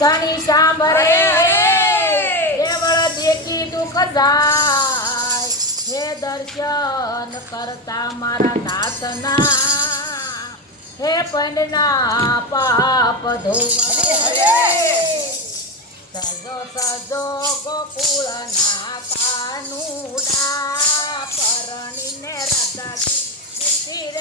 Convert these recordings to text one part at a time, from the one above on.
ધણી સાંભળે. કેવળ દેખી દુઃખ જાય હે દર્શન કરતા મારા નાથના. હે પંડના પાપ ધોવા. સજો સજો ગોકુળના કાનુડા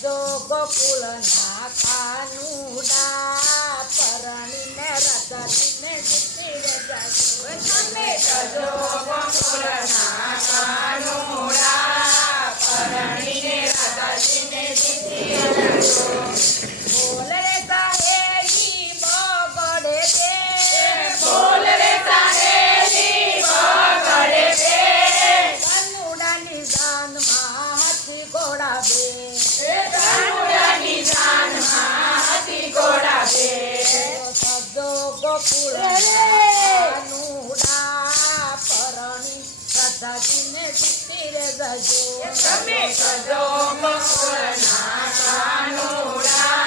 તે ગોકુલ ગોકુળના જીતી રે જજો તમે સજો ગોકુળના કાનુડા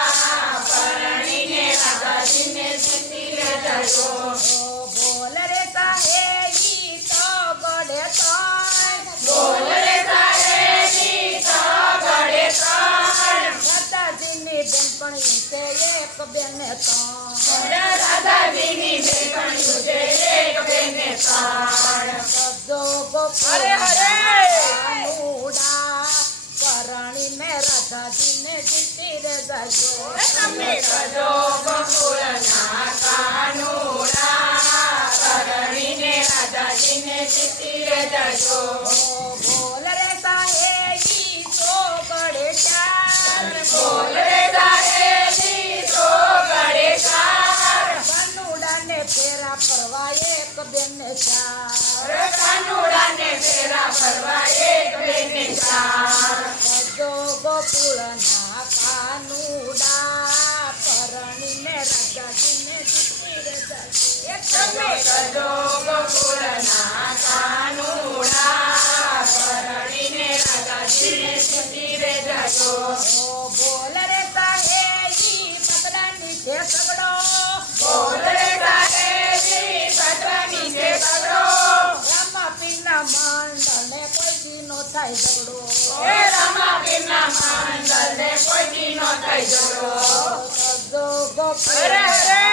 પરણીને રાધાજીને જીતી રે જજો બોલ રે સાહેલી તો ગડે તોય બોલ રે સાહેલી તો ગડે તોય રાધાજીની બેનપણી છે એક બેને ત્રણ રાધાજીની બેનપણી છે એક રાધાજીને જીતી કોઈ નો થાય ઝઘડો. એ રામાપીના મંડળને કોઈ દી નો થાય ઝઘડો. ગોકુળ કાનુડા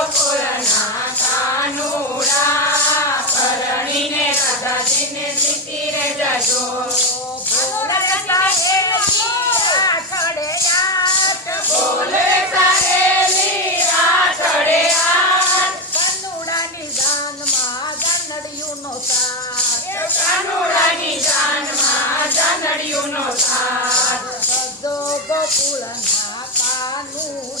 જીતી રે જજો. રે સાહેલી આઠડે આઠ કાનુડાની જાનમાં જાનડિયુંનો સાથ. કાનુડાની જાનમાં જાનડિયુંનો સાથ. સજો ગોકુળના કાનુડા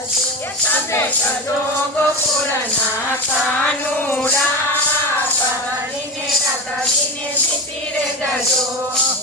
તમે સજો ગોકુળના કાનુડા એ તમે કરજો ગોકુળના